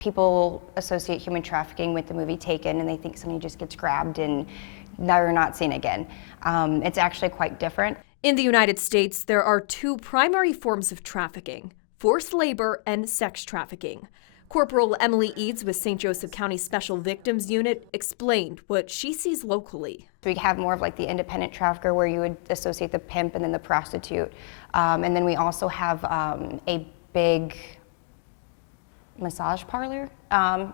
People associate human trafficking with the movie Taken, and they think somebody just gets grabbed and they're not seen again. It's actually quite different. In the United States, there are two primary forms of trafficking: forced labor and sex trafficking. Corporal Emily Eads with St. Joseph County Special Victims Unit explained what she sees locally. We have more of like the independent trafficker, where you would associate the pimp and then the prostitute. And then we also have a big massage parlor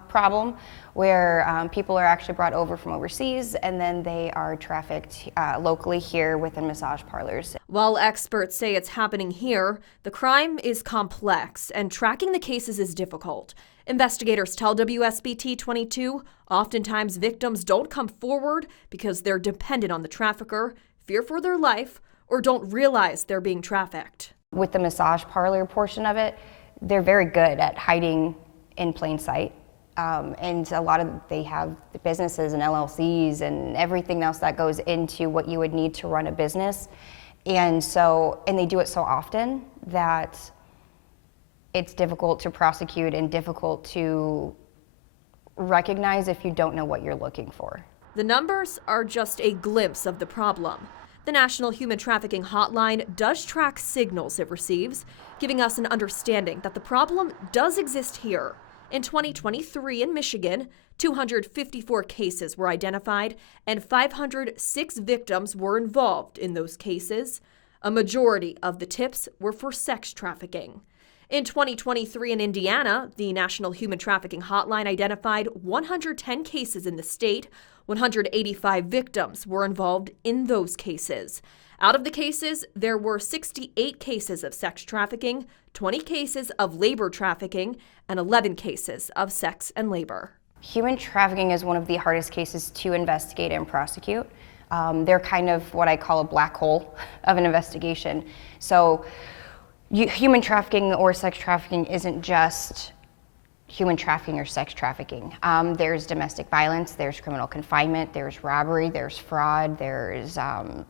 problem, where people are actually brought over from overseas and then they are trafficked locally here within massage parlors. While experts say it's happening here, the crime is complex and tracking the cases is difficult. Investigators tell WSBT-22 oftentimes victims don't come forward because they're dependent on the trafficker, fear for their life, or don't realize they're being trafficked. With the massage parlor portion of it, they're very good at hiding in plain sight. And a lot of, they have businesses and LLCs and everything else that goes into what you would need to run a business. And they do it so often that it's difficult to prosecute and difficult to recognize if you don't know what you're looking for. The numbers are just a glimpse of the problem. The National Human Trafficking Hotline does track signals it receives, giving us an understanding that the problem does exist here. In 2023 in Michigan, 254 cases were identified and 506 victims were involved in those cases. A majority of the tips were for sex trafficking. In 2023 in Indiana, the National Human Trafficking Hotline identified 110 cases in the state. 185 victims were involved in those cases. Out of the cases, there were 68 cases of sex trafficking, 20 cases of labor trafficking, and 11 cases of sex and labor. Human trafficking is one of the hardest cases to investigate and prosecute. They're kind of what I call a black hole of an investigation. So human trafficking or sex trafficking isn't just human trafficking or sex trafficking. There's domestic violence, there's criminal confinement, there's robbery, there's fraud, there's a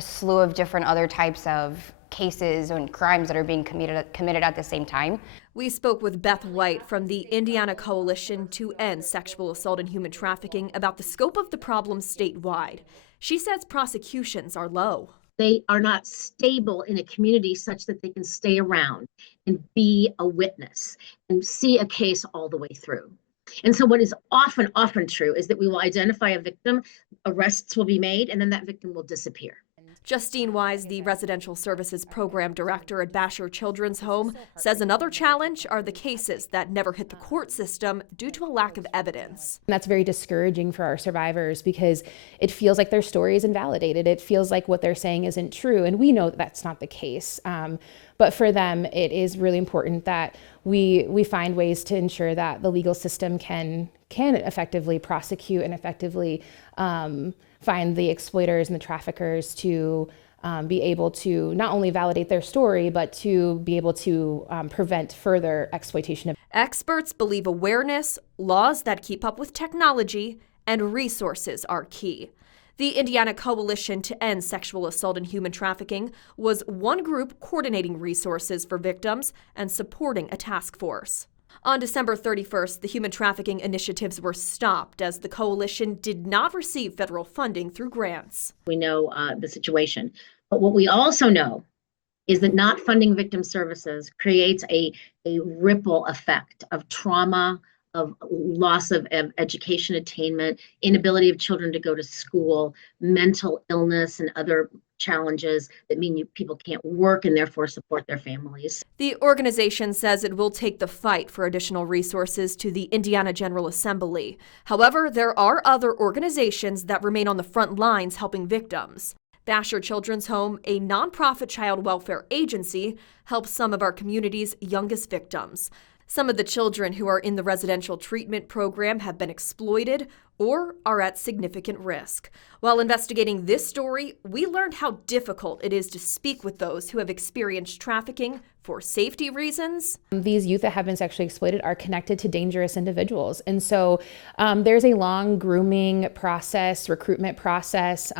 slew of different other types of cases and crimes that are being committed at the same time. We spoke with Beth White from the Indiana Coalition to End Sexual Assault and Human Trafficking about the scope of the problem statewide. She says prosecutions are low. They are not stable in a community such that they can stay around and be a witness and see a case all the way through. And so what is often true is that we will identify a victim, arrests will be made, and then that victim will disappear. Justine Wise, the Residential Services Program Director at Basher Children's Home, says another challenge are the cases that never hit the court system due to a lack of evidence. And that's very discouraging for our survivors because it feels like their story is invalidated. It feels like what they're saying isn't true, and we know that that's not the case. But for them, it is really important that we find ways to ensure that the legal system can effectively prosecute and effectively find the exploiters and the traffickers to be able to not only validate their story, but to be able to prevent further exploitation. Experts believe awareness, laws that keep up with technology, and resources are key. The Indiana Coalition to End Sexual Assault and Human Trafficking was one group coordinating resources for victims and supporting a task force. On December 31st, the human trafficking initiatives were stopped as the coalition did not receive federal funding through grants. We know the situation, but what we also know is that not funding victim services creates a ripple effect of trauma, of loss of education attainment, inability of children to go to school, mental illness, and other challenges that mean people can't work and therefore support their families. The organization says it will take the fight for additional resources to the Indiana General Assembly. However, there are other organizations that remain on the front lines helping victims. Basher Children's Home, a nonprofit child welfare agency, helps some of our community's youngest victims. Some of the children who are in the residential treatment program have been exploited or are at significant risk. While investigating this story, we learned how difficult it is to speak with those who have experienced trafficking for safety reasons. These youth that have been sexually exploited are connected to dangerous individuals. And so there's a long grooming process, recruitment process,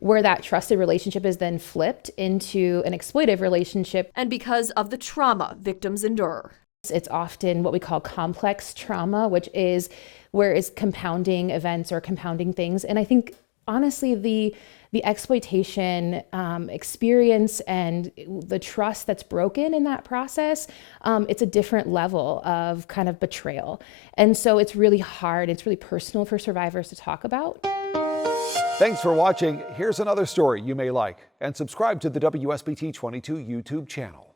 where that trusted relationship is then flipped into an exploitive relationship. And because of the trauma victims endure. It's often what we call complex trauma, which is where is compounding events or compounding things. And I think, honestly, the exploitation experience and the trust that's broken in that process, it's a different level of kind of betrayal. And so it's really hard, it's really personal for survivors to talk about. Thanks for watching. Here's another story you may like, and subscribe to the WSBT 22 YouTube channel.